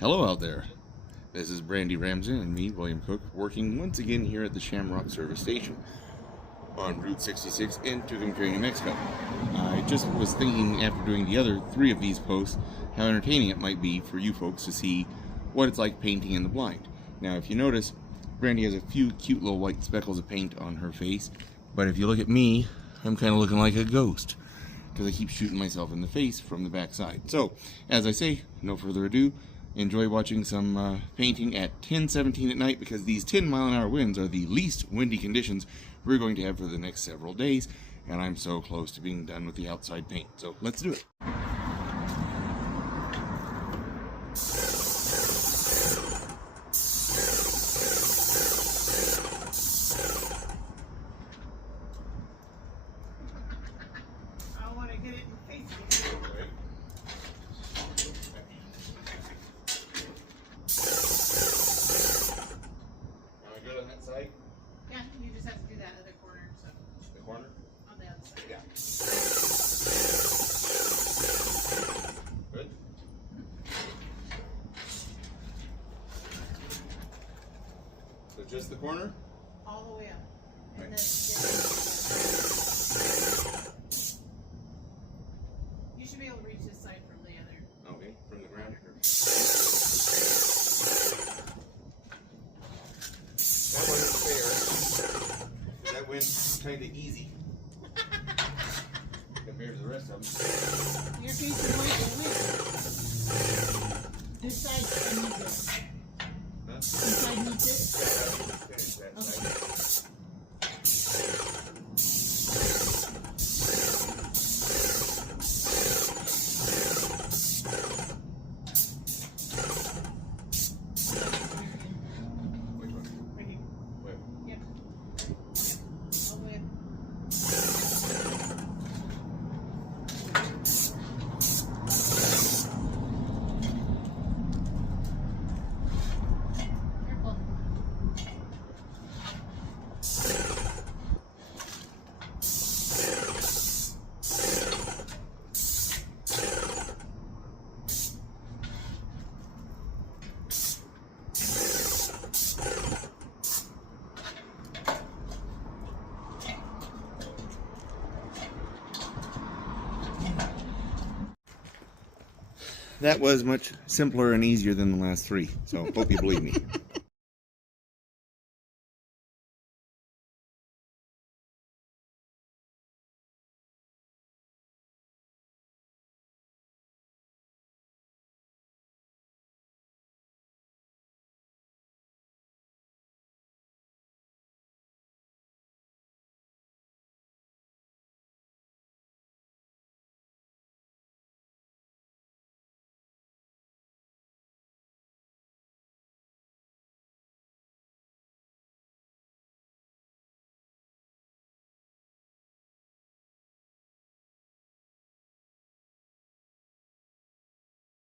Hello out there. This is Brandy Ramsey and me, William Cook, working once again here at the Shamrock Service Station on Route 66 in Tucumcari, New Mexico. I just was thinking after doing the other 3 of these posts how entertaining it might be for you folks to see what it's like painting in the blind. Now if you notice, Brandy has a few cute little white speckles of paint on her face, but if you look at me, I'm kind of looking like a ghost because I keep shooting myself in the face from the back side. So, as I say, no further ado, enjoy watching some painting at 10:17 at night, because these 10-mile-an-hour winds are the least windy conditions we're going to have for the next several days, and I'm so close to being done with the outside paint. So let's do it. I want to get it in the face. Good on that side? Yeah, you just have to do that other corner. So The corner? on the other side. Yeah. Good? So just the corner? All the way up. And Right. You should be able to reach this side from the other. Okay, from the ground here. That wasn't fair. That went kind of easy compared to the rest of them. Your face is like the wind. This side needs it. Huh? This side needs it. Finish that Okay. side. Which one? Right here. Where? Yep. All the way up. Careful. That was much simpler and easier than the last 3, so hope you believe me.